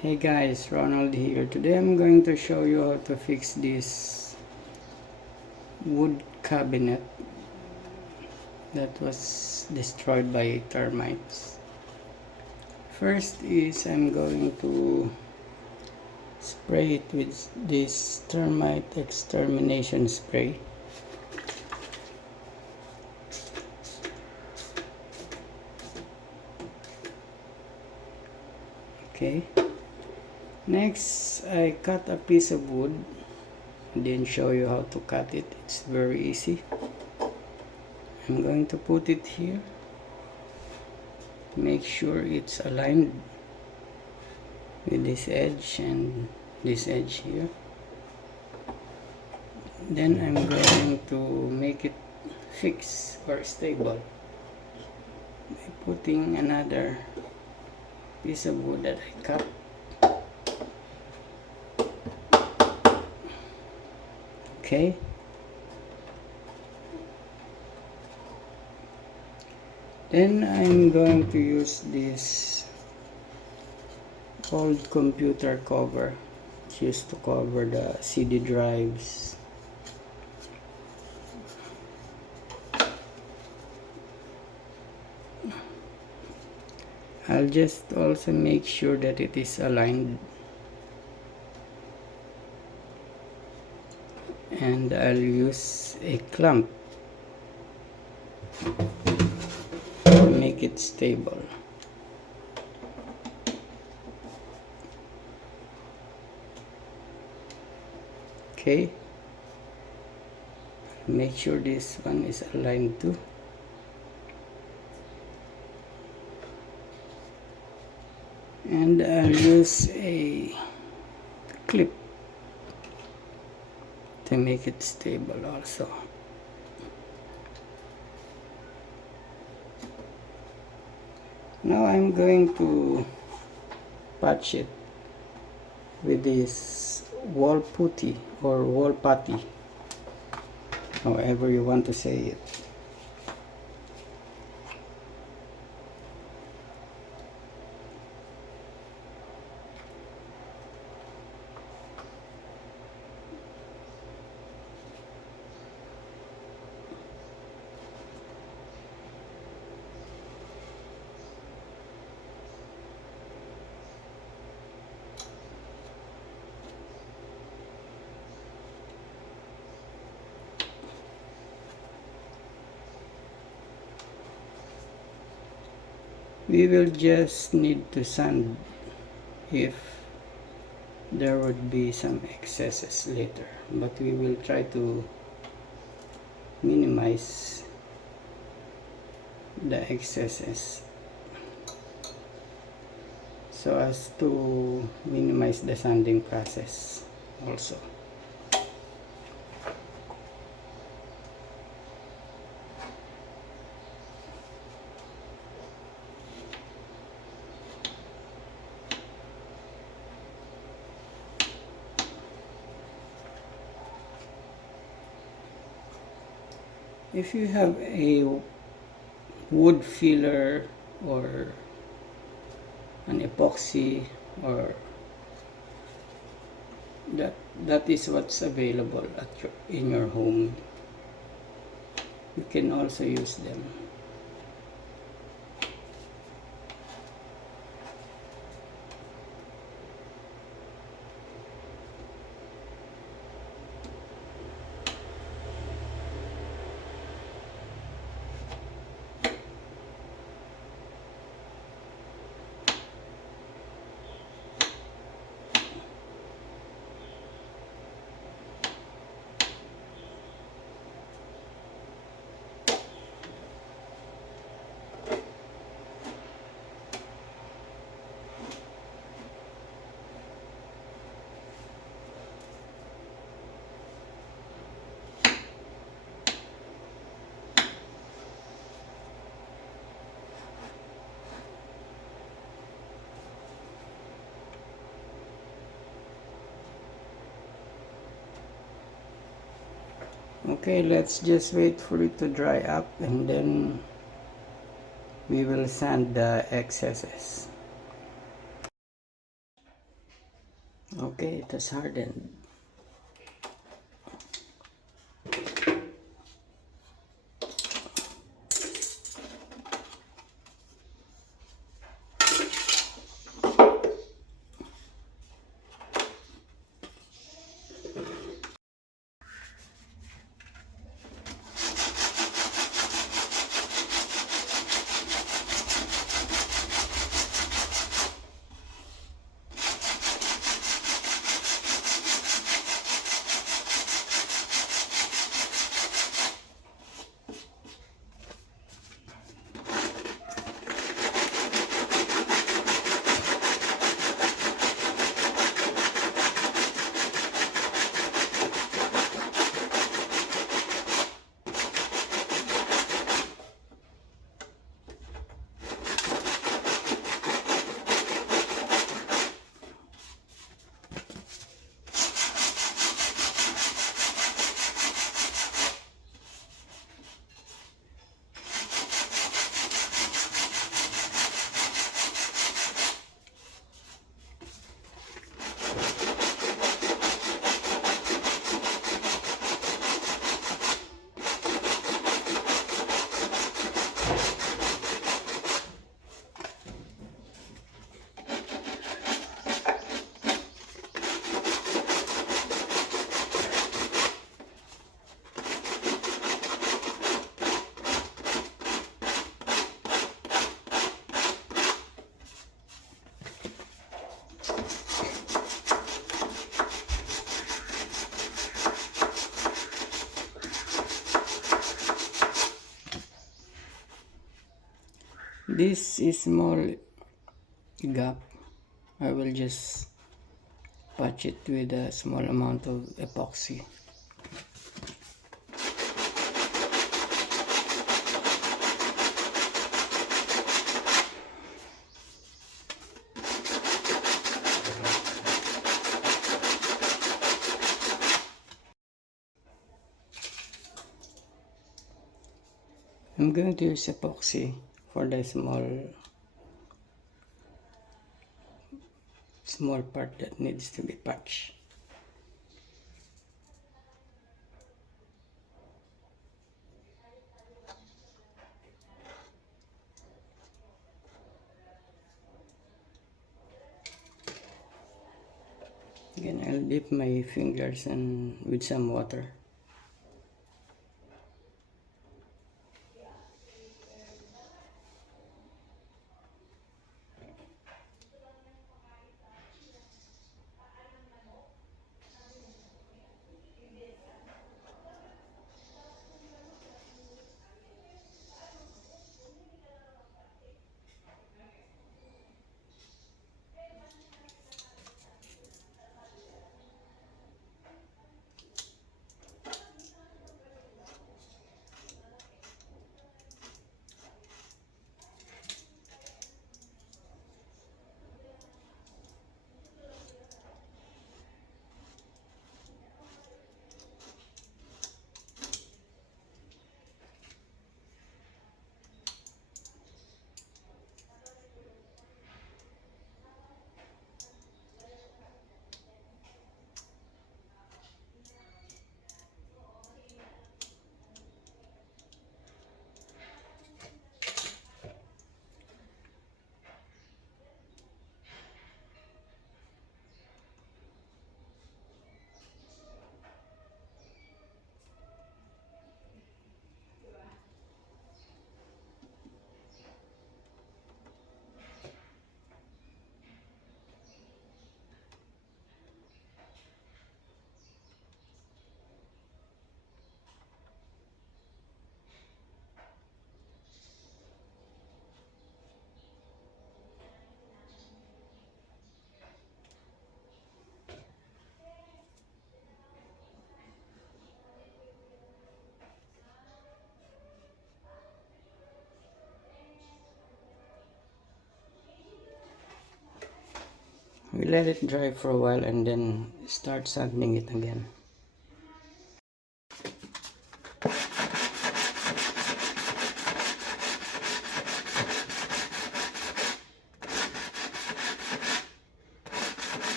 Hey guys, Ronald here. Today I'm going to show you how to fix this wood cabinet that was destroyed by termites. First is I'm going to spray it with this termite extermination spray. Okay. Next, I cut a piece of wood. Didn't show you how to cut it. It's very easy. I'm going to put it here. Make sure it's aligned with this edge and this edge here. Then I'm going to make it fixed or stable by putting another piece of wood that I cut. Okay. Then I'm going to use this old computer cover. It's used to cover the CD drives. I'll just also make sure that it is aligned. And I'll use a clamp to make it stable. Okay, make sure this one is aligned too. And I'll use a clip to make it stable also. Now I'm going to patch it with this wall putty or wall putty, however you want to say it. We will just need to sand if there would be some excesses later, but we will try to minimize the excesses so as to minimize the sanding process also. If you have a wood filler or an epoxy, or that is what's available at in your home, you can also use them. Okay, let's just wait for it to dry up and then we will sand the excesses. Okay, it has hardened. This is small gap. I will just patch it with a small amount of epoxy. I'm going to use epoxy for the small part that needs to be patched. Again, I'll dip my fingers and with some water. We let it dry for a while and then start sanding it again.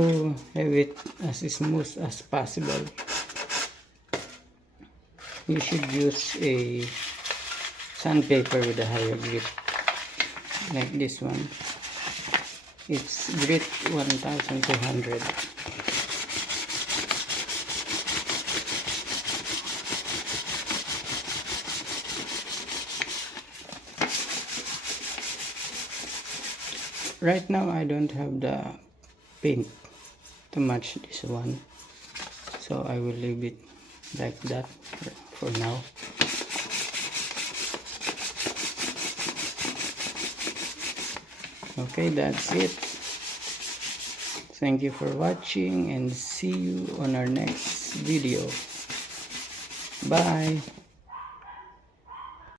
to have it as smooth as possible, you should use a sandpaper with a higher grit, like this one. It's grit 1200. Right now I don't have the paint to match this one, so I will leave it like that for now. Okay, that's it. Thank you for watching and see you on our next video. Bye.